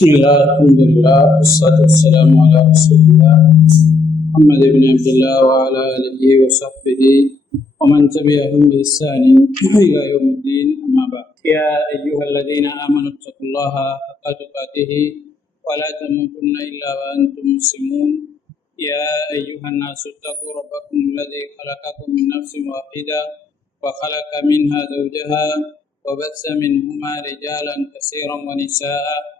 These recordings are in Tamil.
بسم الله الحمد لله والصلاة والسلام على رسول الله محمد بن عبد الله وعلى آله وصحبه ومن تبعهم بإحسان إلى يوم الدين أما بعد. يا أيها الذين آمنوا اتقوا الله حق تقاته ولا تموتن إلا وأنتم مسلمون. يا أيها الناس اتقوا ربكم الذي خلقكم من نفس واحدة وخلق منها زوجها وبث منهما رجالا كثيرا ونساء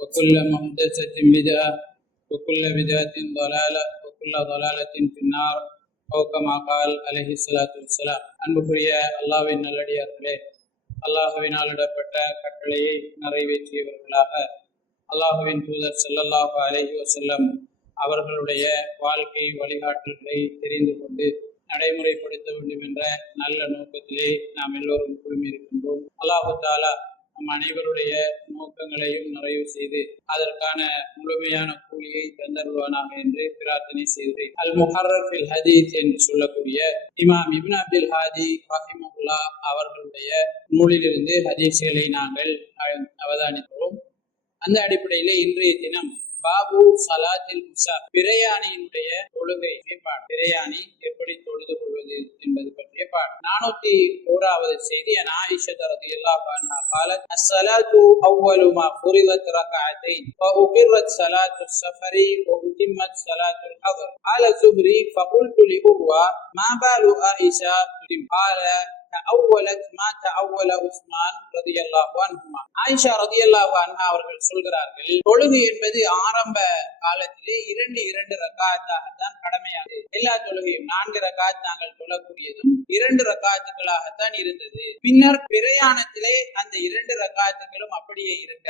وكل محدثة بدعة وكل بدعة ضلالة وكل ضلالة في النار أو كما قال عليه الصلاة والسلام அன்புக்குரிய அல்லாவின் நல்லடியார்களே அல்லாஹுவினால் இடப்பட்ட கட்டளையை நிறைவேற்றியவர்களாக அல்லாஹுவின் தூதர் ஸல்லல்லாஹு அலைஹி வஸல்லம் அவர்களுடைய வாழ்க்கை வழிகாட்டல்களை தெரிந்து கொண்டு நடைமுறைப்படுத்த வேண்டும் என்ற நல்ல நோக்கத்திலே நாம் எல்லோரும் குழுமியிருக்கின்றோம் அல்லாஹு தாலா நம் அனைவருடைய நோக்கங்களையும் நிறைவு செய்து அதற்கான முழுமையான கூலியை தந்தருவானாக என்று பிரார்த்தனை செய்கிறேன். அல் முஹர்ரஃபில் ஹதீத் என்று சொல்லக்கூடிய இமாம் இப்னு அப்துல் ஹாதி ரஹிமகுல்லா அவர்களுடைய நூலிலிருந்து ஹதீஸ்களை நாங்கள் அஹ், அவதானிக்கிறோம். அந்த அடிப்படையிலே இன்றைய தினம் பாபு சலாத்தில் முசா பிரயாணியினுடைய தொழுகை பாட் பிரயாணி எப்படி தொழுது கொள்வது என்பது பற்றிய பாட் நானூத்தி ஓராவது செய்தி அன் ஆயிஷா ரலியல்லாஹு அன்ஹா قالت الصلاة أول ما فرضت ركعتين فأقرت صلاة السفر وأتمت صلاة الحضر قال الزهري فقلت لأروى ما بال عائشة قال தஅவ்வலத் மா தஅவ்வல உஸ்மான் ரதியல்லாஹு அன்ஹுமா ஆயிஷா ரதியல்லாஹு அன்ஹா அவர்கள் சொல்கிறார்கள் தொழுகு என்பது ஆரம்ப காலத்திலே இரண்டு இரண்டு ரக்காயத்தாக கடமையானது. எல்லா தொழுகையும் நான்கு ரக்காயத் நாங்கள் தொழக்கூடியதும் இரண்டு ரக்காயத்துக்களாகத்தான் இருந்தது. பின்னர் பிரயாணத்திலே அந்த இரண்டு ரக்காயத்துகளும் அப்படியே இருக்க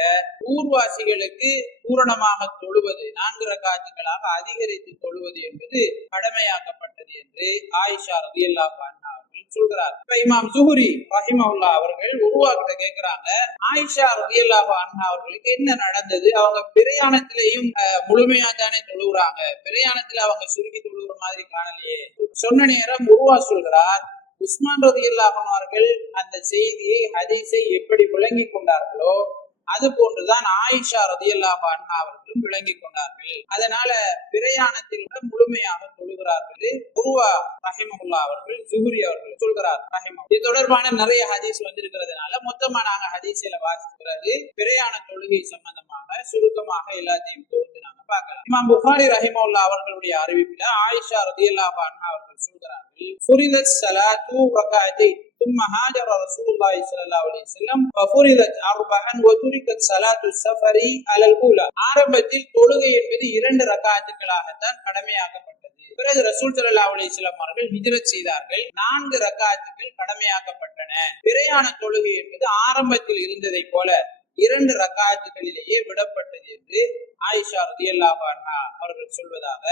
ஊர்வாசிகளுக்கு பூரணமாக தொழுவது நான்கு ரக்காயத்துக்களாக அதிகரித்து தொழுவது என்பது கடமையாக்கப்பட்டது என்று ஆயிஷா ரதியல்லாஹு அன்ஹா அவர்கள் சொல்கிறார். இமாம் சுஹுரி ரஹிமவுல்லா அவர்கள் உருவாக்கிட்ட கேக்குறாங்க ஆயிஷா ரதியல்லாஹு அண்ணா அவர்களுக்கு என்ன நடந்தது? அவங்க பிரயாணத்திலையும் அஹ், முழுமையா தானே தொழுகிறாங்க பிரயாணத்துல அவங்க சுருக்கி தொழுகிற மாதிரி காணலையே. சொன்ன நேரம் உருவா சொல்கிறார் உஸ்மான் ரதியல்லாஹு அவர்கள் அந்த செய்தியை ஹதீஸை எப்படி விளங்கி கொண்டார்களோ அது போன்றுதான் ஆயிஷா ரதியல்லாஹு அன்ஹா அவர்களும் விளங்கி கொண்டார்கள். அதனால பிரயாணத்தில் முழுமையாக தொழுகிறார்கள். குருவா ரஹிமகுல்லா அவர்கள் ஜுஹுரி அவர்கள் சொல்கிறார் ரஹிம இது தொடர்பான நிறைய ஹதீஸ் வந்திருக்கிறதுனால மொத்தமா நாங்க ஹதீஸ்ல வாசிக்கிறது. பிரயாண தொழுகை சம்பந்தமாக சுருக்கமாக எல்லாத்தையும் தொகுத்து இமாம் புகாரி ரஹிமவுல்லா அவர்களுடைய அறிவிப்புல ஆயிஷா ரதியல்லாஹு அன்ஹா அவர்கள் சொல்கிறார்கள் ஃபுரிதத் ஸலாத்து ரகாத்தை ثم هاجر رسول الله صلى الله عليه وسلم ففرضت أربعا وتركت صلاة السفر على الأولى ஆரம்பத்தில் தொழுகை என்பது இரண்டு ரக்காத்துகளாகத்தான் கடமையாக்கப்பட்டது பிறகு ரசூல் ஸல்லல்லாஹு அலைஹி வஸல்லம் அவர்கள் ஹிஜ்ரத் செய்தார்கள் நான்கு ரக்காத்துகள் கடமையாக்கப்பட்டன பிரயாண தொழுகை என்பது ஆரம்பத்தில் இருந்ததை போல இரண்டு ரக்காயத்துகளிலேயே விடப்பட்டது என்று ஆயிஷா ரதியல்லாஹு அன்ஹா அவர்கள் சொல்வதாக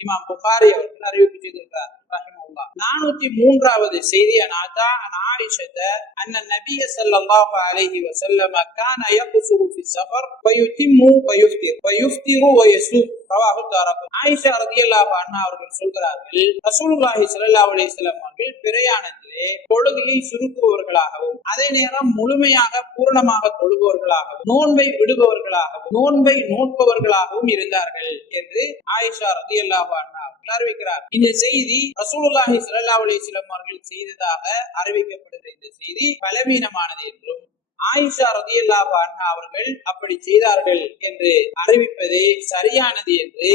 இமாம் புகாரி அவர்கள் அறிவிப்பு செய்திருக்கிறார் ரஹிமுல்லா நானூத்தி மூன்றாவது செய்தி அனாதா அன் ஆயிஷத அன்ன நபிய ஸல்லல்லாஹு அலைஹி வஸல்லம் கான யக்சுரு ஃபி ஸஃபர் வயுத்திம்மு வயுஃப்திர். வயுஃப்திரு வயசூம் ரவாஹு தாரகு ஆயிஷா ரலியல்லாஹு அன்ஹா அவர்கள் சொல்கிறார்கள் ரசூலுல்லாஹி ஸல்லல்லாஹு அலைஹி வஸல்லம் அவர்கள் பிரயாணத்திலே தொழுகையை சுருக்குபவர்களாகவும் அதே நேரம் முழுமையாக பூரணமாக தொழுபவர்களாகவும் நோன்பை விடுபவர்களாகவும் நோன்பை நோட்பவர்களாகவும் இருந்தார்கள் என்று ஆயிஷா ரலியல்லாஹு அன்ஹா அறிவிக்கிறார் இந்த செய்தி ரசூலுல்லாஹி ஸல்லல்லாஹு அலிஸ்லம் அவர்கள் செய்ததாக அறிவிக்கப்படுகிற இந்த செய்தி பலவீனமானது என்றும் ஆயிஷா ரதியல்லாஹு அண்ணா அவர்கள் அப்படி செய்தார்கள் என்று அறிவிப்பது சரியானது என்று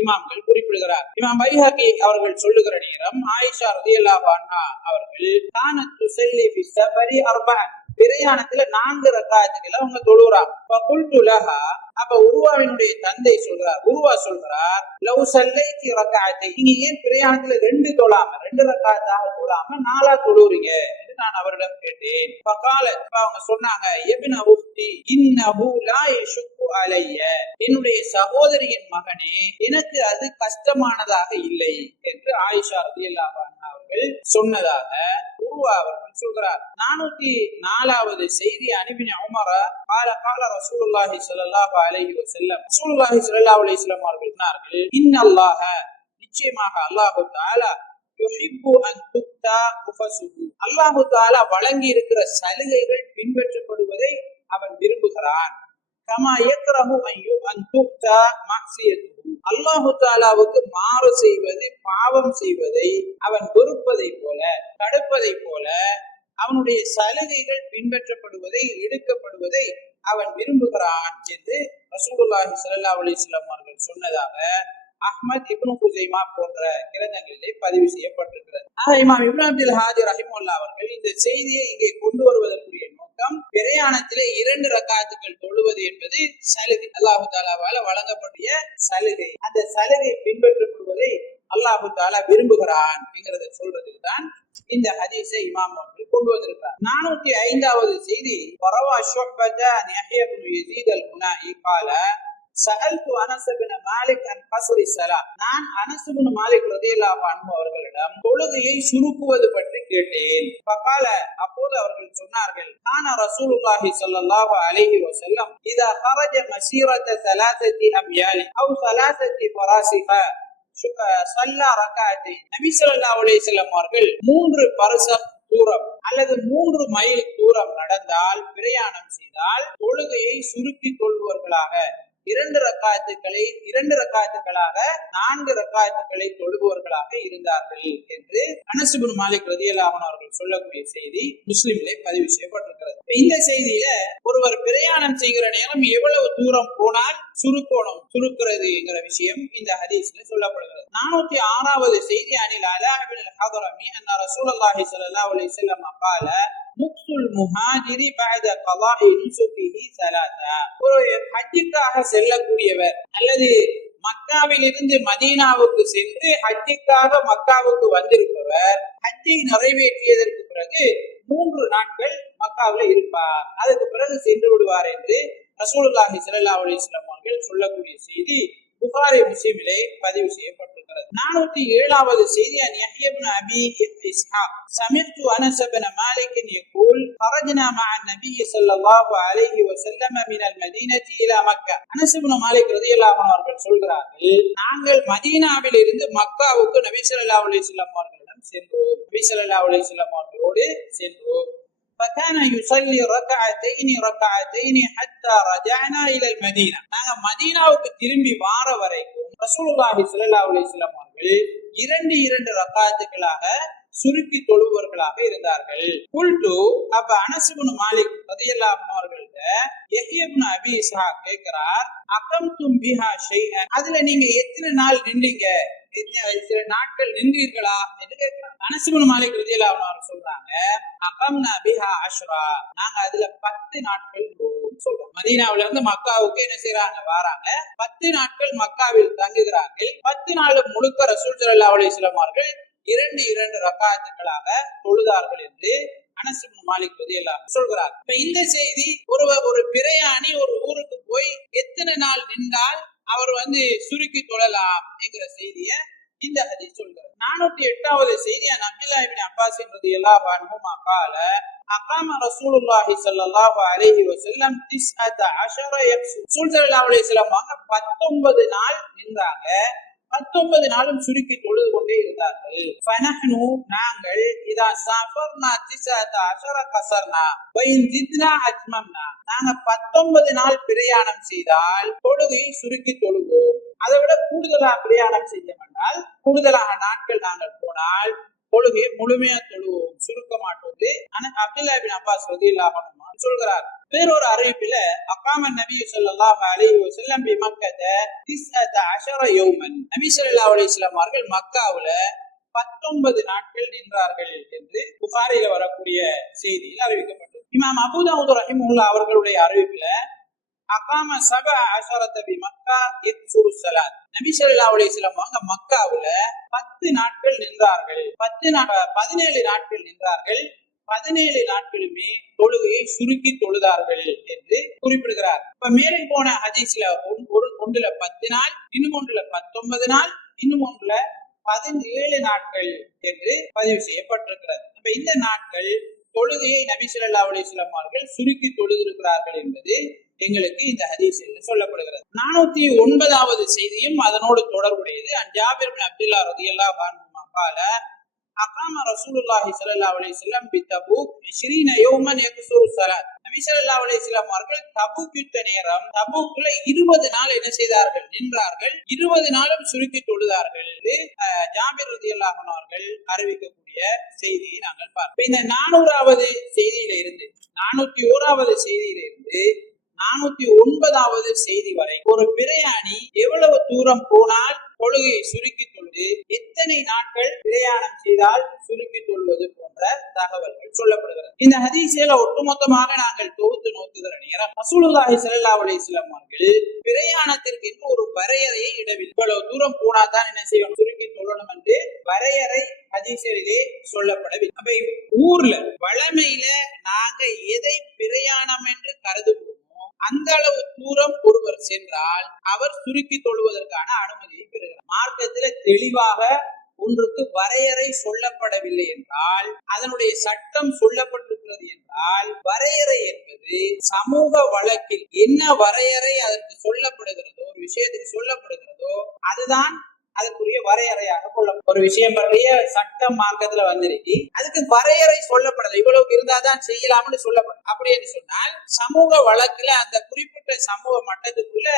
இமாம்கள் குறிப்பிடுகிறார். இமாம் பைஹாக்கி அவர்கள் சொல்லுகிற நேரம் ஆயிஷா ரதியல்லாஹு அண்ணா அவர்கள் தானத்து செல்லி ஃபி சபரி அர்பஅன் பிரயாணத்துல நான்கு ரக்காயத்துக்களை அவங்க தொழுறாங்க அப்ப உருவாவினுடைய தந்தை சொல்றார் உருவா சொல்றார் லவ் சல்லைத்தி ரக்காயத்தை நீங்க ஏன் பிரயாணத்துல ரெண்டு தொழாம ரெண்டு ரக்காயத்தாக தொழாம நாலா தொழுறீங்க என்று நான் அவரிடம் கேட்டேன். பகால அவங்க சொன்னாங்க எபின உஃப்தி இன்னஹு லா யஷுக்கு அலைய. என்னுடைய சகோதரியின் மகனே எனக்கு அது கஷ்டமானதாக இல்லை என்று ஆயிஷா ரலியல்லாஹு அவர்கள் சொன்னதாக உருவா அவர்கள் சொல்கிறார் நானூத்தி நாலாவது செய்தி அனுப்பின உமர கால கால ரசூலுல்லாஹி ஸல்லல்லாஹு அலைஹி வஸல்லம். ரசூலுல்லாஹி ஸல்லல்லாஹு அலைஹி வஸல்லம் அவர்கள் சொன்னார்கள் இன்னல்லாஹ நிச்சயமாக அல்லாஹு தஆலா யுஹிப்பு அன் துக்தா முஃபசுஹு அல்லாஹு தஆலா வழங்கி இருக்கிற சலுகைகள் பின்பற்றப்படுவதை அவன் விரும்புகிறான். கமா யக்ரஹு ஐயோ அந்துக்தா மாசியத்து அல்லாஹு தாலாவுக்கு மாறு செய்வது பாவம் செய்வதை அவன் வெறுப்பதை போல தடுப்பதை போல அவனுடைய சலுகைகள் பின்பற்றப்படுவதை எடுக்கப்படுவதை அவன் விரும்புகிறான் என்று ரசூலுல்லாஹி ஸல்லல்லாஹு அலைஹி வஸல்லம் அவர்கள் சொன்னதாக அஹ்மத் இப்னு குசைமா போன்ற கிரந்தங்களிலே பதிவு செய்யப்பட்டிருக்கிறது. ஆனால் இமாம் இப்னு அப்துல் ஹாஜி ரஹிமுல்லா அவர்கள் இந்த செய்தியை இங்கே கொண்டு வருவதற்குரிய நோக்கம் பிரயாணத்திலே இரண்டு ரக்காத்துக்கள் தொழுவது என்பது சலுகை. அல்லாஹு தாலாவால வழங்கப்பட்டிய சலுகை. அந்த சலுகை பின்பற்றப்படுவதை அல்லாஹு தாலா விரும்புகிறான் அப்படிங்கிறத சொல்றதுக்கு தான் இந்த ஹதீஸை இமாம் அவர்கள் கொண்டு வந்திருக்கிறார். நானூத்தி ஐந்தாவது செய்தி பரவா ஷுபத யஹ்யா இப்னு யஸீத் அல் முனாஇ சகல்து அனசபின மாலிக் அன் பசுரி சலா. நான் அனசுபின் மாலிக் ரதியல்லாம அன்பு அவர்களிடம் தொழுகையை சுருக்குவது பற்றி கேட்டேன். பகால அப்போது அவர்கள் சொன்னார்கள் நான் ரசூலுல்லாஹி ஸல்லல்லாஹு அலைஹி வஸல்லம் இதா ஹரஜ மசீரத சலாசத்தி அம்யாலி அவ் சலாசத்தி பராசிஹா சல்லா ரக்காத்தை நபி ஸல்லல்லாஹு அலைஹி வஸல்லம் அவர்கள் மூன்று பரச தூரம் அல்லது மூன்று மைல் தூரம் நடந்தால் பிரயாணம் செய்தால் தொழுகையை சுருக்கிக் கொள்வார்களாக இரண்டு ரக்காயத்துக்களை இரண்டு ரக்காயத்துக்களாக நான்கு ரக்காயத்துக்களை தொழுபவர்களாக இருந்தார்கள் என்று அனசுபின் மாலிக் ரதியலாமன் அவர்கள் சொல்லக்கூடிய செய்தி முஸ்லிம்களை பதிவு செய்யப்பட்டிருக்கிறது. இந்த செய்தியில ஒருவர் பிரயாணம் செய்கிற நேரம் எவ்வளவு தூரம் போனால் சுருக்கோணம் சுருக்கிறது என்கிற விஷயம் இந்த ஹதீஸ்ல சொல்லப்படுகிறது. நானூத்தி ஆறாவது செய்தி அனில் அலாபின் ஹதரமி அன்னா ரசூல் அல்லாஹி சல்லா அலி செல்லம் அப்பால முக்சுல் முஹாஜிரி பஅத கலாஇ நுசுகிஹி சலாதா ஒரு ஹஜ்ஜுக்காக செல்லக்கூடியவர் அல்லது மக்காவில் இருந்து மதீனாவுக்கு சென்று ஹஜ்ஜுக்காக மக்காவுக்கு வந்திருப்பவர் ஹஜ்ஜை நிறைவேற்றியதற்கு பிறகு மூன்று நாட்கள் மக்காவில் இருப்பார். அதுக்கு பிறகு சென்று விடுவார் என்று ரசூலுல்லாஹி ஸல்லல்லாஹு அலைஹி வஸல்லம் அவர்கள் சொல்லக்கூடிய செய்தி புகாரி முஸ்லிமிலே பதிவு செய்யப்பட்டிருக்கிறது நானூத்தி ஏழாவது செய்தி அன் யஹ்யா இப்னு அபி இஸ்ஹாக் سمعت انس بن مالك يقول خرجنا مع النبي صلى الله عليه وسلم من المدينه الى مكه انس بن مالك رضي الله عنه அவர்கள் சொல்கிறார்கள் நாங்கள் மதீனாவில் இருந்து மக்காவுக்கு நபி ஸல்லல்லாஹு அலைஹி வஸல்லம் அவர்களிடம் சென்றோம் நபி ஸல்லல்லாஹு அலைஹி வஸல்லம் அவர்களோடு சென்றோம் فكان يصلي ركعتين ركعتين حتى رجعنا الى المدينه நாங்க மதீனாவுக்கு திரும்பி வார வரைக்கும் ரசூலுல்லாஹி ஸல்லல்லாஹு அலைஹி வஸல்லம் அவர்கள் இரண்டு இரண்டு ரக்காத்துக்களாக சுருக்கி தொழுபவர்களாக இருந்தார்கள். குல்டு அப்ப அனசுபுன் மாலிக் ரதியல்லாஹு அவர்கள்ட்ட யஹ்யப்னு அபி இஸ்ஹா அகம் அகம்தும் பிஹா ஷெய் அதுல நீங்க எத்தனை நாள் நின்றீங்க? எத்தனை சில நாட்கள் நின்றீர்களா? என்று கேட்கிறாங்க அனசுபுன் மாலிக் ரதியல்லாஹு அவர் சொல்றாங்க அகம் நபிஹா அஷ்ரா. நாங்க அதுல பத்து நாட்கள் சொல்றோம் மதீனாவுல இருந்து மக்காவுக்கு என்ன செய்யறாங்க வராங்க. பத்து நாட்கள் மக்காவில் தங்குகிறார்கள். பத்து நாள் முழுக்க ரசூல் ஸல்லல்லாஹு அலிஸ்லாம் அவர்கள் இரண்டு இரண்டு ரக்காயத்துக்களாக தொழுதார்கள் என்று அனசுப்னு மாலிக் ரதியெல்லாம் சொல்கிறார். இப்ப இந்த செய்தி ஒரு ஒரு பிரயாணி ஒரு ஊருக்கு போய் எத்தனை நாள் நின்றால் அவர் வந்து சுருக்கி தொழலாம் என்கிற செய்திய இந்த ஹதி சொல்கிறார் நானூத்தி எட்டாவது செய்தி அப்துல்லா இபின் அப்பாசின் ரதியெல்லாம் அனுபவம் அக்கால அகாம ரசூலுல்லாஹி ஸல்லல்லாஹு அலைஹி வஸல்லம் திஸ்அத அஷர யக்ஸு ரசூல் ஸல்லல்லாஹு அலைஹி பத்தொன்பது நாள் நின்றாங்க. பத்தொன்பது நாளும் சுருக்கி தொழுது கொண்டே இருந்தார்கள். ஃபனஹ்னு நாங்கள் இதா சஃபர்னா திஸஅத அஷர கசர்னா வயின் ஜித்னா அஜ்மம்னா நாங்க பத்தொன்பது நாள் பிரயாணம் செய்தால் தொழுகை சுருக்கி தொழுவோம். அதை விட கூடுதலா பிரயாணம் செஞ்சோம்னால் கூடுதலாக நாட்கள் நாங்கள் போனால் தொழுகையை முழுமையா தொழுவோம் சுருக்க மாட்டோம். ஆனா அப்துல்லா பின் அப்பாஸ் வந்து இல்லாமல் சொல்கிறார் வேறொரு அறிவிப்பில அகாம நபி ஸல்லல்லாஹு அலைஹி செல்லம் பி மக்கத திஸ்அத அஷர யௌமன். நபி சொல்லா அலைஹி வஸல்லம் அவர்கள் மக்காவுல பத்தொன்பது நாட்கள் நின்றார்கள் என்று புகாரில வரக்கூடிய செய்தியில் அறிவிக்கப்பட்டது. இமாம் அபூதாவுத் ரஹிமுல்லா அவர்களுடைய அறிவிப்புல அகாம சப அசரத்தபி மக்கா எத் சுருசலாத். நபி ஸல்லல்லாஹு அலைஹி அவங்க மக்காவுல பத்து நாட்கள் நின்றார்கள். பத்து பதினேழு நாட்கள் நின்றார்கள். பதினேழு நாட்களுமே தொழுகையை சுருக்கி தொழுதார்கள் என்று குறிப்பிடுகிறார். இப்ப மேலே போன ஹதீஸ்ல ஒரு ஒன்றுல பத்து நாள் இன்னும் ஒன்றுல பத்தொன்பது நாள் இன்னும் ஒன்றுல பதினேழு நாட்கள் என்று பதிவு செய்யப்பட்டிருக்கிறது. இப்ப இந்த நாட்கள் தொழுகையை நபி ஸல்லல்லாஹு அலைஹி அவர்கள் சுருக்கி தொழுதிருக்கிறார்கள் என்பது எங்களுக்கு இந்த ஹதீஸ் என்று சொல்லப்படுகிறது? நானூத்தி ஒன்பதாவது செய்தியும் அதனோடு தொடர்புடையது. ஜாபிர் அப்துல்லா ரதி அல்லா பானுமா கால அகாம ரசூலுல்லாஹி சல்லா அலி சொல்லம் பி தபு ஸ்ரீன யோமன் எகுசூர் சலாத் நபி சல்லா அலி சொல்லம் அவர்கள் தபூக் யுத்த நேரம் தபூக்குள்ள இருபது நாள் என்ன செய்தார்கள்? நின்றார்கள். இருபது நாளும் சுருக்கி தொழுதார்கள் இது ஜாபிர் ரதி அல்லாஹன் அவர்கள் அறிவிக்கக்கூடிய செய்தியை நாங்கள் பார்ப்போம் இந்த நானூறாவது செய்தியில இருந்து நானூத்தி ஓராவது செய்தியில இருந்து நானூத்தி ஒன்பதாவது செய்தி வரை ஒரு பிரயாணி எவ்வளவு தூரம் போனால் தொழுகையை சுருக்கி கொண்டு எத்தனை நாட்கள் பிரயாணம் செய்தால் சுருக்கி கொள்வது போன்ற தகவல்கள் சொல்லப்படுகிறது. இந்த ஹதீஸில ஒட்டுமொத்தமாக நாங்கள் தொகுத்து நோக்குகிற நேரம் ரசூலுல்லாஹி சல்லா அலைஹி வஸல்லம் அவர்கள் பிரயாணத்திற்கு என்று ஒரு வரையறையை இடவில் இவ்வளவு தூரம் போனா தான் என்ன செய்யணும் சுருக்கித் தொழணும் என்று வரையறை ஹதீஸிலே சொல்லப்படவில்லை. அப்ப ஊர்ல வளமையில நாங்க எதை பிரயாணம் என்று கருதுவோம்? அந்த அளவு தூரம் ஒருவர் சென்றால் அவர் சுருக்கி தொழுவதற்கான அனுமதியை பெறுகிறார். மார்க்கத்தில தெளிவாக ஒன்றுக்கு வரையறை சொல்லப்படவில்லை என்றால் அதனுடைய சட்டம் சொல்லப்பட்டிருக்கிறது என்றால் வரையறை என்பது சமூக வழக்கில் என்ன வரையறை அதற்கு சொல்லப்படுகிறதோ ஒரு விஷயத்துக்கு சொல்லப்படுகிறதோ அதுதான் அதற்குரிய வரையறையாக கொள்ள ஒரு விஷயம் பற்றிய சட்டம் மார்க்கத்துல வந்திருக்கு. அதுக்கு வரையறை சொல்லப்படல. இவ்வளவுக்கு இருந்தாதான் செய்யலாம்னு சொல்லப்படும். அப்படி என்று சொன்னால் சமூக வழக்குல அந்த குறிப்பிட்ட சமூக மட்டத்துக்குள்ள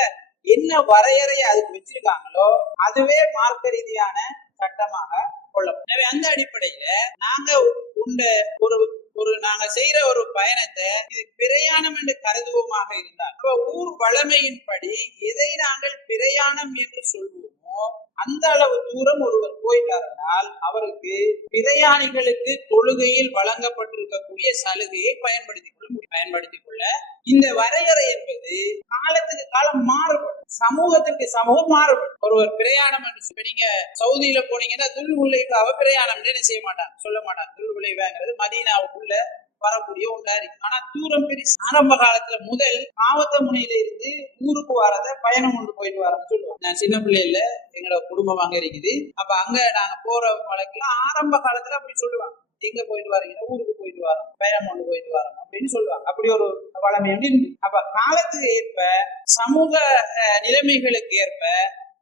என்ன வரையறையை அதுக்கு வச்சிருக்காங்களோ அதுவே மார்க்க ரீதியான சட்டமாக கொள்ளப்படும். எனவே அந்த அடிப்படையில நாங்க உண்ட ஒரு ஒரு நாங்க செய்யற ஒரு பயணத்தை இது பிரயாணம் என்று கருதுவோமாக இருந்தால் ஊர் வளமையின்படி எதை நாங்கள் பிரயாணம் என்று சொல்வோம்? அந்த அளவு தூரம் ஒருவர் போயிட்டாரென்றால் அவருக்கு பிரயாணிகளுக்கு தொழுகையில் வழங்கப்பட்டிருக்கக்கூடிய சலுகையை பயன்படுத்திக் கொள்ள முடியும். பயன்படுத்திக் கொள்ள. இந்த வரையறை என்பது காலத்துக்கு காலம் மாறுபடும். சமூகத்திற்கு சமூகம் மாறுபடும். ஒருவர் பிரயாணம் என்று இப்ப நீங்க சவுதியில போனீங்கன்னா துல் உழைக்காக பிரயாணம் என்ன செய்ய மாட்டாங்க சொல்ல மாட்டாங்க துல் உழைவாங்கிறது மதீனாவுக்குள்ள வரக்கூடிய ஒன்றா இருக்கு ஆனா தூரம் பெரிய ஆரம்ப காலத்துல முதல் மாவட்ட முனையில இருந்து ஊருக்கு வரத பயணம் கொண்டு போயிட்டு வரேன்னு சொல்லுவோம் நான் சின்ன பிள்ளையில எங்களோட குடும்பம் அங்க இருக்குது. அப்ப அங்க நாங்க போற வழக்கெல்லாம் ஆரம்ப காலத்துல அப்படி சொல்லுவாங்க. எங்க போயிட்டு வரீங்கன்னா ஊருக்கு போயிட்டு வரோம் பயணம் கொண்டு போயிட்டு வரோம் அப்படின்னு சொல்லுவாங்க. அப்படி ஒரு வளமை இருந்து? அப்ப காலத்துக்கு ஏற்ப சமூக அஹ், நிலைமைகளுக்கு ஏற்ப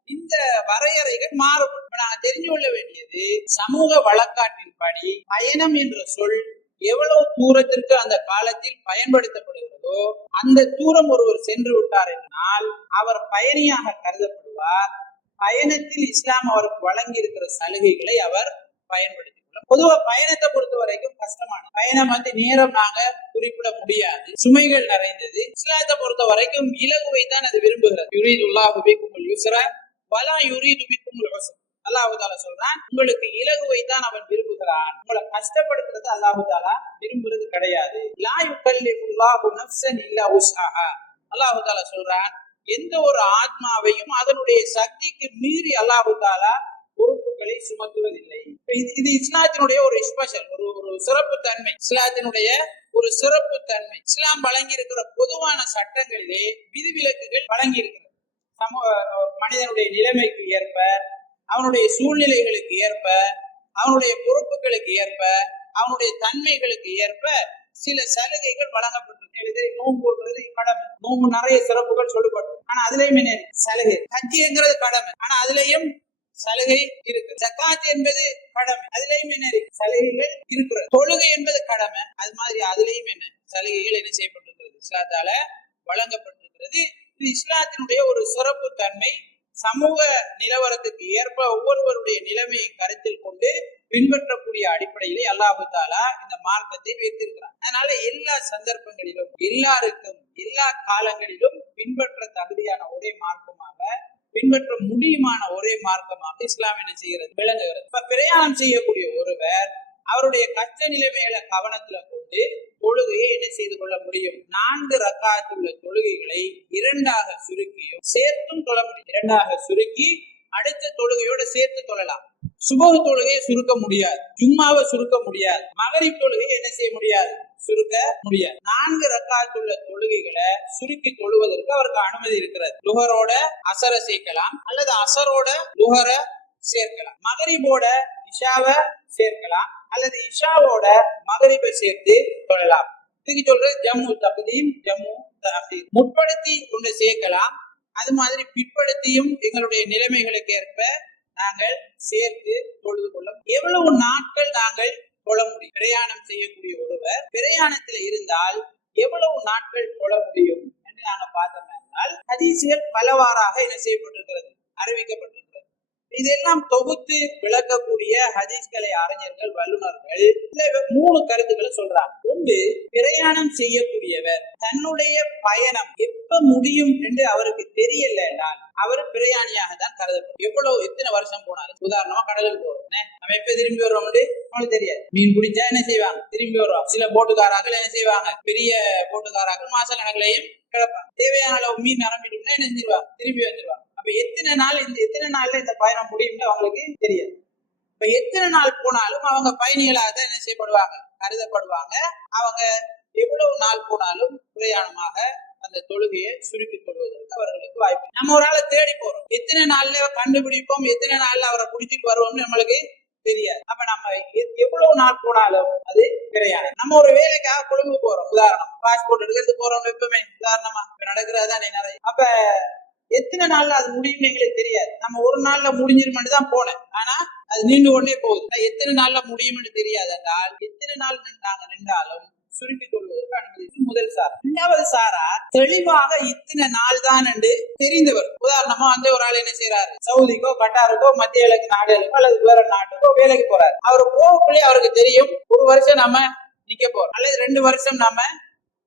இந்த வரையறைகள் மாறுபடும் நாங்க தெரிஞ்சு கொள்ள வேண்டியது சமூக வழக்காட்டின்படி பயணம் என்ற சொல் எவ்வளவு தூரத்திற்கு அந்த காலத்தில் பயன்படுத்தப்படுகிறதோ அந்த தூரம் ஒருவர் சென்று விட்டார் என்றால் அவர் பயணியாக கருதப்படுவார். பயணத்தில் இஸ்லாம் அவருக்கு வழங்கி இருக்கிற சலுகைகளை அவர் பயன்படுத்தி பொதுவா பயணத்தை பொறுத்த வரைக்கும் கஷ்டமான பயணம் வந்து நேரம் நாங்க குறிப்பிட முடியாது. சுமைகள் நிறைந்தது. இஸ்லாத்தை பொறுத்த வரைக்கும் இலகுவை தான் அது விரும்புகிறது. யுரீதுல்லாஹு பிக்குமுல் யுஸ்ர வலா யுரீது பிக்குமுல் உஸ்ர சொல்றான் உங்களுக்கு இலகுவை தான் அவன் விரும்புகிறான். உங்களை கஷ்டப்படுத்துறது அல்லாஹுதாலா விரும்புறது கிடையாது. லா யுகல்லிஃபுல்லாஹு நஃப்ஸன் இல்லா உஸ்ஆஹா சொல்றான் எந்த ஒரு ஆத்மாவையும் அதனுடைய சக்திக்கு மீறி அல்லாஹு பொறுப்புகளை சுமத்துவதில்லை. இது இஸ்லாத்தினுடைய ஒரு ஸ்பெஷல் ஒரு ஒரு சிறப்பு தன்மை. இஸ்லாத்தினுடைய ஒரு சிறப்பு தன்மை. இஸ்லாம் வழங்கி இருக்கிற பொதுவான சட்டங்களிலே விதிவிலக்குகள் வழங்கி இருக்கிறது சமூக மனிதனுடைய நிலைமைக்கு ஏற்ப அவனுடைய சூழ்நிலைகளுக்கு ஏற்ப அவனுடைய பொறுப்புகளுக்கு ஏற்ப அவனுடைய தன்மைகளுக்கு ஏற்ப சில சலுகைகள் வழங்கப்பட்டிருக்கு. நோன்பு கடமை. நோன்பு நிறைய சிறப்புகள் சொல்லப்பட்டது ஆனா அதுலயும் என்ன சலுகை. ஹஜ்ஜிங்கிறது கடமை. ஆனா அதுலயும் சலுகை இருக்கு. ஜக்காத் என்பது கடமை. அதுலயும் என்ன இருக்கு? சலுகைகள் இருக்கிறது. தொழுகை என்பது கடமை. அது மாதிரி அதுலயும் என்ன? சலுகைகள் என்ன செய்யப்பட்டிருக்கிறது? இஸ்லாத்தால வழங்கப்பட்டிருக்கிறது. இது இஸ்லாத்தினுடைய ஒரு சிறப்பு தன்மை சமூக நிலவரத்துக்கு ஏற்ப ஒவ்வொருவருடைய நிலைமையை கருத்தில் கொண்டு பின்பற்றக்கூடிய அடிப்படையிலே அல்லாஹு தாலா இந்த மார்க்கத்தை வைத்திருக்கிறார் அதனால எல்லா சந்தர்ப்பங்களிலும் எல்லாருக்கும் எல்லா காலங்களிலும் பின்பற்ற தகுதியான ஒரே மார்க்கமாக பின்பற்ற முடியுமான ஒரே மார்க்கமாக இஸ்லாம் என்ன செய்கிறது? விளங்குகிறது. இப்ப பிரயாணம் செய்யக்கூடிய ஒருவர் அவருடைய கஷ்ட நிலைமைகளை கவனத்துல கொண்டு தொழுகையை என்ன செய்து கொள்ள முடியும்? நான்கு ரக்காத்துள்ள தொழுகைகளை இரண்டாக சுருக்கியும் சேர்த்தும் தொழ முடியும். இரண்டாக சுருக்கி அடுத்த தொழுகையோட சேர்த்து தொழலாம். சுபக தொழுகையை சுருக்க முடியாது. ஜும்மாவை சுருக்க முடியாது. மகரிப் தொழுகையை என்ன செய்ய முடியாது? சுருக்க முடியாது. நான்கு ரக்காத்துள்ள தொழுகைகளை சுருக்கி தொழுவதற்கு அவருக்கு அனுமதி இருக்கிறது. லுகரோட அசர சேர்க்கலாம். அல்லது அசரோட லுகர சேர்க்கலாம். மகரிபோட இஷாவை சேர்க்கலாம். அல்லது இஷாவோட மகரிபை சேர்த்து தொழலாம் இதுக்கு சொல்றது ஜம்மு தகுதியும் ஜம்மு முற்படுத்தி கொண்டு சேர்க்கலாம். அது மாதிரி பிற்படுத்தியும் எங்களுடைய நிலைமைகளுக்கு ஏற்ப நாங்கள் சேர்த்து தொழுது கொள்ள எவ்வளவு நாட்கள் நாங்கள் தொழ முடியும்? பிரயாணம் செய்யக்கூடிய ஒருவர் பிரயாணத்தில் இருந்தால் எவ்வளவு நாட்கள் தொழ முடியும் என்று நாங்கள் பார்த்தோம் என்றால் ஹதீசுகள் பலவாறாக என்ன செய்யப்பட்டிருக்கிறது? அறிவிக்கப்பட்டிருக்கிறது. இதெல்லாம் தொகுத்து விளக்கக்கூடிய ஹதீஸ்களை அறிஞர்கள் வல்லுநர்கள் மூணு கருத்துக்களை சொல்றாங்க. ஒன்று பிரயாணம் செய்யக்கூடியவர் தன்னுடைய பயணம் எப்ப முடியும் என்று அவருக்கு தெரியல என்றால் அவர் பிரயாணியாக தான் கருதப்படும். எவ்வளவு எத்தனை வருஷம் போனாலும் உதாரணமா கடலுக்கு போறோம் நம்ம எப்ப திரும்பி வர்றோம் நம்மளுக்கு தெரியாது. மீன் பிடிச்சா என்ன செய்வாங்க? திரும்பி வருவோம் சில போட்டுக்காரர்கள் என்ன செய்வாங்க? பெரிய போட்டுக்காரர்கள் மாச கணக்குலையும் கிடப்பாங்க. தேவையான அளவு மீன் நிரம்பிட்டோம்னா என்ன செஞ்சிருவாங்க? திரும்பி வந்துருவாங்க. அப்ப எத்தனை நாள் இந்த எத்தனை நாள்ல இந்த பயணம் முடியும்னு அவங்களுக்கு தெரியாது. இப்ப எத்தனை நாள் போனாலும் அவங்க பயணிகளாக தான் என்ன செய்யப்படுவாங்க? கருதப்படுவாங்க. அவங்க எவ்வளவு நாள் போனாலும் பிரயாணமாக அந்த தொழுகையை சுருக்கிக் கொள்வதற்கு அவர்களுக்கு வாய்ப்பு நம்ம ஒரு ஆளை தேடி போறோம். எத்தனை நாள்ல கண்டுபிடிப்போம்? எத்தனை நாள்ல அவரை பிடிச்சிட்டு வருவோம்னு நம்மளுக்கு தெரியாது. அப்ப நம்ம எவ்வளவு நாள் போனாலும் அது பிரயாணம் நம்ம ஒரு வேலைக்காக கொழும்பு போறோம். உதாரணம் பாஸ்போர்ட் எடுக்கிறது போறோம் எப்பவுமே உதாரணமா இப்ப நடக்கிறதா நிறைய. அப்ப எத்தனை நாள்ல அது முடியும்னு எங்களுக்கு தெரியாது. நம்ம ஒரு நாள்ல முடிஞ்சிருமான்னு தான் போனேன். ஆனா அது நீண்டு கொண்டே போகுது. எத்தனை நாள்ல முடியும்னு தெரியாது. என்றால் எத்தனை நாள் நின்றாங்க நின்றாலும் சுருக்கிக் கொள்வதற்கு அனுமதித்து முதல் சார். இரண்டாவது சாரா தெளிவாக இத்தனை நாள் தான் என்று தெரிந்தவர். உதாரணமா வந்து ஒரு ஆள் என்ன செய்யறாரு சவுதிக்கோ கட்டாருக்கோ மத்திய கிழக்கு நாடுகளுக்கோ அல்லது வேற நாட்டுக்கோ வேலைக்கு போறாரு. அவர் போகக்குள்ளே அவருக்கு தெரியும் ஒரு வருஷம் நம்ம நிக்க போறோம். அல்லது ரெண்டு வருஷம் நாம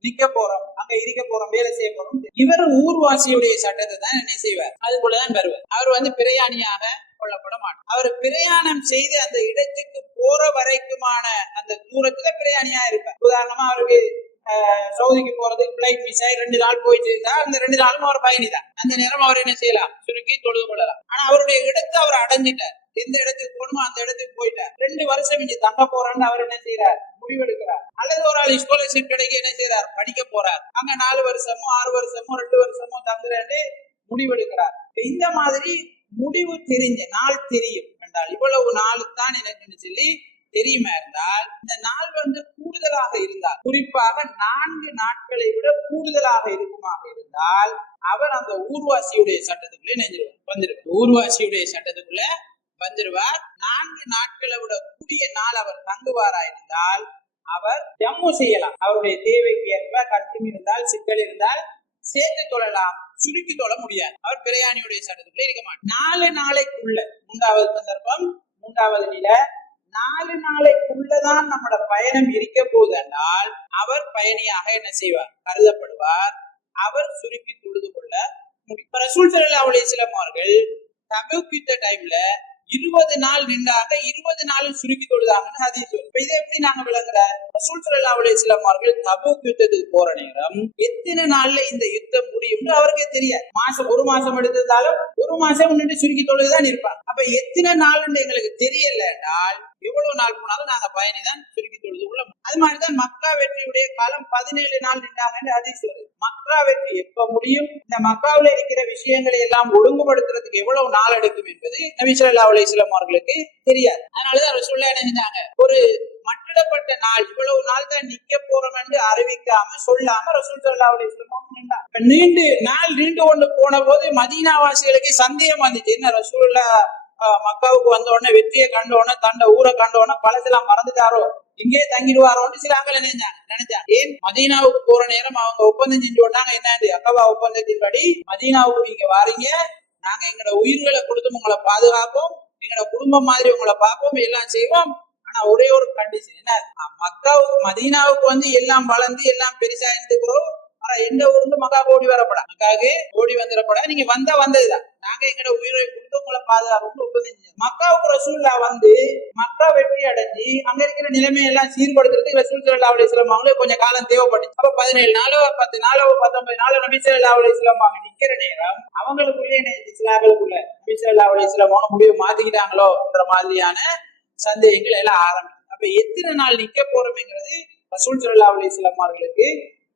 நிக்க போறோம். அங்க இருக்க போறோம் வேலை செய்ய போறோம். இவர் ஊர்வாசியுடைய சட்டத்தை தான் என்ன செய்வார்? அது போலதான் வருவார். அவர் வந்து பிரயாணியாக கொள்ளப்பட மாட்டார். அவர் பிரயாணம் செய்து அந்த இடத்துக்கு போற வரைக்குமான அந்த தூரத்துல பிரயாணியா இருப்பார். உதாரணமா அவருக்கு சவுதிக்கு போறது பிளைட் மிஸ் ஆகி ரெண்டு நாள் போயிட்டு இருந்தா அந்த ரெண்டு நாளும் அவர் பயணி தான் அந்த நேரம் அவர் என்ன செய்யலாம்? சுருக்கி தொழுது கொள்ளலாம். ஆனா அவருடைய இடத்தை அவர் அடைஞ்சிட்டார். எந்த இடத்துக்கு போகணுமோ அந்த இடத்துக்கு போயிட்டார். ரெண்டு வருஷம் இங்க தங்க போறான்னு அவர் என்ன செய்யறார் முடிவெடுக்கிறார். அல்லது ஒரு ஆள் ஸ்காலர்ஷிப் கிடைக்க என்ன செய்யறார் படிக்க போறார். அங்க நாலு வருஷமோ ஆறு வருஷமோ ரெண்டு வருஷமோ தங்குறேன்னு முடிவெடுக்கிறார். இந்த மாதிரி முடிவு தெரிஞ்ச நாள் தெரியும். என்றால் இவ்வளவு நாள் தான் எனக்குன்னு சொல்லி தெரியுமா இருந்தால் இந்த நாள் வந்து கூடுதலாக இருந்தால் குறிப்பாக நான்கு நாட்களை விட கூடுதலாக இருக்குமாக இருந்தால் அவர் அந்த ஊர்வாசியுடைய சட்டத்துக்குள்ளே நெஞ்சிருவார் வந்துருவார் ஊர்வாசியுடைய சட்டத்துக்குள்ள வந்துருவார். நான்கு நாட்களை விட கூடிய நாள் அவர் தங்குவாரா இருந்தால் அவர் ஜம்மு செய்யலாம். அவருடைய தேவைக்கு ஏற்ப கஷ்டம் இருந்தால் சிக்கல் இருந்தால் சேர்த்து தொழலாம். சுருக்கி தொழ முடியாது. அவர் பிரயாணியுடைய சட்டத்துக்குள்ள இருக்க மாட்டார். நாலு நாளைக்குள்ள மூன்றாவது சந்தர்ப்பம் மூன்றாவது நிலை நாலு நாளைக்குள்ளதான் நம்மளோட பயணம் இருக்க போதென்றால் அவர் பயணியாக என்ன செய்வார்? கருதப்படுவார். அவர் சுருக்கி தொழுது கொள்ள முடியும். இப்ப ரசூல் சல்லா அலிஸ்லாம் அவர்கள் தபுக் யுத்த டைம்ல இருபது நாள் நின்றாங்க இருபது நாளும் சுருக்கி தொழுதாங்கன்னு அதே சொல்லு இப்ப இதை எப்படி நாங்க விளங்குற ரசூல் சல்லா அலிஸ்லாம் அவர்கள் தபுக் யுத்தத்துக்கு போற நேரம் எத்தனை நாள்ல இந்த யுத்தம் முடியும்னு அவருக்கே தெரியாது. மாசம் ஒரு மாசம் எடுத்ததாலும் ஒரு மாசம் முன்னிட்டு சுருக்கி தொழுதுதான் இருப்பாங்க. அப்ப எத்தனை நாள்னு எங்களுக்கு தெரியல என்றால் எவ்வளவு நாள் போனாலும் நாங்க பயணி தான் சுருக்கி தொழுது உள்ள அது மாதிரிதான் மக்கா வெற்றியுடைய காலம் பதினேழு நாள் நின்றாங்கன்னு ஹதீஸ் வருது. மக்கா வெற்றி எப்ப முடியும்? இந்த மக்காவில் இருக்கிற விஷயங்களை எல்லாம் ஒழுங்குபடுத்துறதுக்கு எவ்வளவு நாள் எடுக்கும் என்பது நபி ஸல்லல்லாஹு அலைஹி அவர்களுக்கு தெரியாது. அதனாலதான் அவர் சொல்ல நினைஞ்சாங்க ஒரு மட்டிடப்பட்ட நாள் இவ்வளவு நாள் தான் நிக்க போறோம் என்று அறிவிக்காம சொல்லாம ரசூல் ஸல்லல்லாஹு அலைஹி வஸல்லம் நீண்டு நாள் நீண்டு கொண்டு போன போது மதீனா வாசிகளுக்கு சந்தேகம் வந்துச்சு. என்ன ரசூல்லா மக்காவுக்கு வந்த உடனே வெற்றியை கண்ட உடனே தண்ட ஊரை கண்ட உடனே பழசெல்லாம் மறந்துட்டாரோ? இங்கே தங்கிடுவாரோன்னு சில அங்கே நினைச்சாங்க நினைச்சாங்க. ஏன்? மதீனாவுக்கு போற நேரம் அவங்க ஒப்பந்தம் செஞ்சு விட்டாங்க என்ன அக்கவா ஒப்பந்தத்தின்படி மதீனாவுக்கு நீங்க வாரீங்க. நாங்க எங்களோட உயிர்களை கொடுத்து உங்களை பாதுகாப்போம். எங்களோட குடும்பம் மாதிரி உங்களை பார்ப்போம் எல்லாம் செய்வோம். ஆனா ஒரே ஒரு கண்டிஷன் என்ன? மக்காவுக்கு மதீனாவுக்கு வந்து எல்லாம் வளர்ந்து எல்லாம் பெருசா இருந்துக்கிறோம் ஆனா எந்த ஊருக்கு மக்கா ஓடி வரப்படா. மக்காவுக்கு ஓடி வந்துடப்படா நீங்க வந்தா வந்ததுதான். நாங்க எங்களோட உயிரை கொண்டு உங்களை பாதுகாப்பு ஒப்பந்தம் மக்காவுக்கு ரசூல்லா வந்து மக்கா வெற்றி அடைஞ்சு அங்க இருக்கிற நிலைமையெல்லாம் சீர்படுத்துறதுக்கு ரசூல் சல்லா அலி இஸ்லாம் அவங்களுக்கு கொஞ்சம் காலம் தேவைப்பட்டுச்சு. அப்ப பதினேழு நாளோ பத்து நாளோ பத்தொன்பது நாளோ நபி சல்லா அலி இஸ்லாம் அவங்க நிக்கிற நேரம் அவங்களுக்குள்ளே என்ன இஸ்லாங்களுக்குள்ள நபி சல்லா அலி இஸ்லாம் அவங்க முடிவு மாத்திக்கிட்டாங்களோன்ற மாதிரியான சந்தேகங்கள் எல்லாம் ஆரம்பிக்கும் அப்ப எத்தனை நாள் நிக்க போறோம்ங்கிறது ரசூல் சல்லா அலி இஸ்லாம் அவர்களுக்கு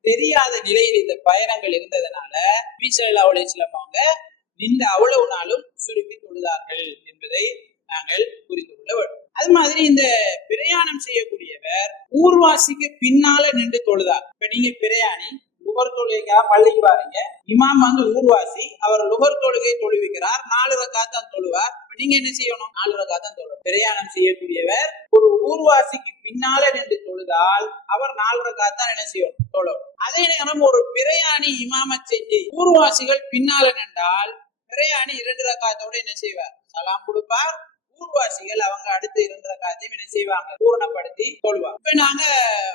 தெரியாத நிலையில் இந்த பயணங்கள் இருந்ததுனால நபி சல்லா அலி இஸ்லாம் அவங்க நின்ற அவ்வளவு நாளும் சுருக்கி தொழுதார்கள் என்பதை நாங்கள் புரிந்து கொள்ள வேண்டும். அது மாதிரி இந்த பிரயாணம் செய்யக்கூடியவர் ஊர்வாசிக்கு பின்னால நின்று தொழுதார். இப்ப நீங்க பிரயாணி லுகர் தொழுகைக்காக பள்ளிக்கு வாரீங்க. இமாம் வந்து ஊர்வாசி. அவர் லுகர் தொழுகை தொழுவிக்கிறார். நாலு ரக்காத்தான் தொழுவார். நீங்க என்ன செய்யணும்? நாலு ரக்காத்தான் தொழுவார் பிரயாணம் செய்யக்கூடியவர் ஒரு ஊர்வாசிக்கு பின்னால நின்று தொழுதால் அவர் நாலு ரக்காத்தான் என்ன செய்யணும் தொழும். அதே நேரம் ஒரு பிரயாணி இமாம செஞ்சு ஊர்வாசிகள் பின்னால நின்றால் பிரயாணி இரண்டு ரக்காத்தோட என்ன செய்வார்? சலாம் கொடுப்பார். ஊர்வாசிகள் அவங்க அடுத்து இரண்டு ரகாத்தையும் என்ன செய்வாங்க? பூரணப்படுத்தி தொழுவாங்க இப்ப நாங்க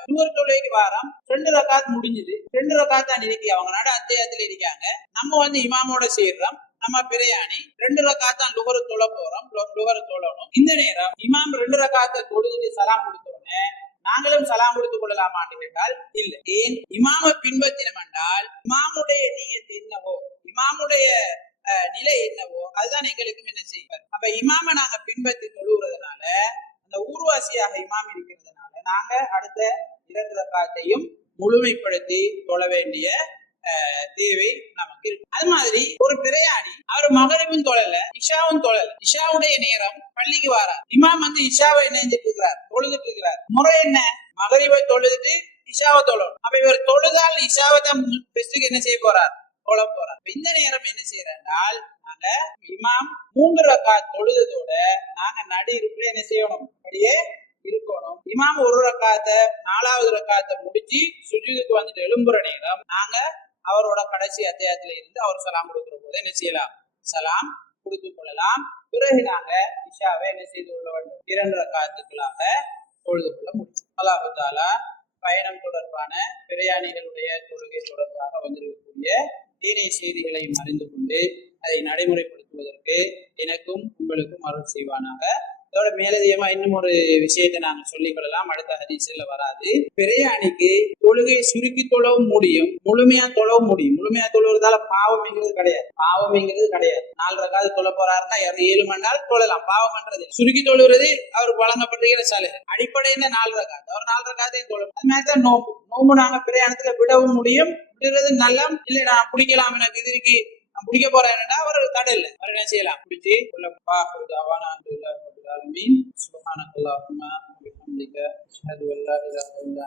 நூறு தொழுகைக்கு வாரம் ரெண்டு ரக்காத் முடிஞ்சது. ரெண்டு ரகாத் தான் இருக்கு. அவங்க நட அத்தியாயத்துல இருக்காங்க. நம்ம வந்து இமாமோட சேர்றோம். நம்ம பிரயாணி ரெண்டு ரகாத்தான் லுகர் தொழ போறோம். லுகர தொழணும். இந்த நேரம் இமாம் ரெண்டு ரக்காத்தை தொழுதுட்டு சலாம் கொடுத்தோடனே நாங்களும் சலாம் கொடுத்துக் கொள்ளலாமான்னு கேட்டால் இல்லை. ஏன்? இமாம பின்பற்றினம் என்றால் இமாமுடைய நீயத்து என்னவோ இமாமுடைய நிலை என்னவோ அதுதான் எங்களுக்கும் என்ன செய்வார். அப்ப இமாம நாங்க பின்பற்றி தொழுகிறதுனால அந்த ஊர்வாசியாக இமாம் இருக்கிறதுனால நாங்க அடுத்த இரண்டு ரகாத்தையும் முழுமைப்படுத்தி தொழ வேண்டிய அஹ், தேவை நமக்கு இருக்கு. அது மாதிரி ஒரு பிரயாணி அவர் மகரிவும் தொழல இஷாவும் தொழல. இஷாவுடைய நேரம் பள்ளிக்கு வாரார் இமாம் வந்து இஷாவை இணைஞ்சிட்டு இருக்கிறார் தொழுதுட்டு இருக்கிறார் முறை என்ன? மகரிவை தொழுதுட்டு இஷாவை தொழும் அப்ப இவர் தொழுதால் இஷாவை தான் பெஸ்டுக்கு என்ன செய்ய போறார்? தொழ போறோம் இந்த நேரம் என்ன செய்யறால் நாங்க இமாம் மூன்று ரக்கா தொழுதோட நாங்க நடு இருப்புல என்ன செய்யணும்? அப்படியே இருக்கணும். இமாம் ஒரு ரக்காத்த நாலாவது ரக்காத்த முடிச்சு சுஜிதுக்கு வந்துட்டு எழும்புற நேரம் நாங்க அவரோட கடைசி அத்தியாயத்துல இருந்து அவர் சலாம் கொடுக்கிற போது என்ன செய்யலாம்? சலாம் கொடுத்து கொள்ளலாம். பிறகு நாங்க இஷாவை என்ன செய்து கொள்ள வேண்டும்? இரண்டு ரக்காத்துக்களாக தொழுது கொள்ள முடியும். அல்லாஹு தாலா பயணம் தொடர்பான பிரயாணிகளுடைய தொழுகை தொடர்பாக ஏனைய செய்திகளையும் அறிந்து கொண்டு அதை நடைமுறைப்படுத்துவதற்கு எனக்கும் உங்களுக்கும் அருள் செய்வானாக. அதோட மேலதிகமா இன்னும் ஒரு விஷயத்தை நாங்க சொல்லிக் கொள்ளலாம். அடுத்த ஹதீஸ்ல வராது. பிரயாணிக்கு தொழுகையை சுருக்கி தொழவும் முடியும். முழுமையா தொழவும் முடியும். முழுமையா தொழுவதால பாவம்ங்கிறது கிடையாது. பாவம்ங்கிறது கிடையாது. நாலு ரகாவது தொழ போறாருன்னா யாரு ஏழு மணி நேரம் தொழலாம். பாவம்ன்றது சுருக்கி தொழுவது அவருக்கு வழங்கப்பட்டிருக்கிற சலுகை. அடிப்படையில நாலு ரகாது அவர் நாலு ரகாதையும் தொழும். அது மாதிரி தான் நோம்பு. நோம்பு நாங்க பிரயாணத்துல விடவும் முடியும். விடுறது நல்லம். இல்ல நான் பிடிக்கலாம் எனக்கு இதுக்கு நான் பிடிக்க போறேன் என்னன்னா அவர் தடை இல்லை. அவர் என்ன செய்யலாம்? பிடிச்சி உள்ள பாக்குறது அவானா மீன் சுபகானக்கல்லாஹுமா அஷ்ஹது அல்லா இல்லாஹ் இல்லா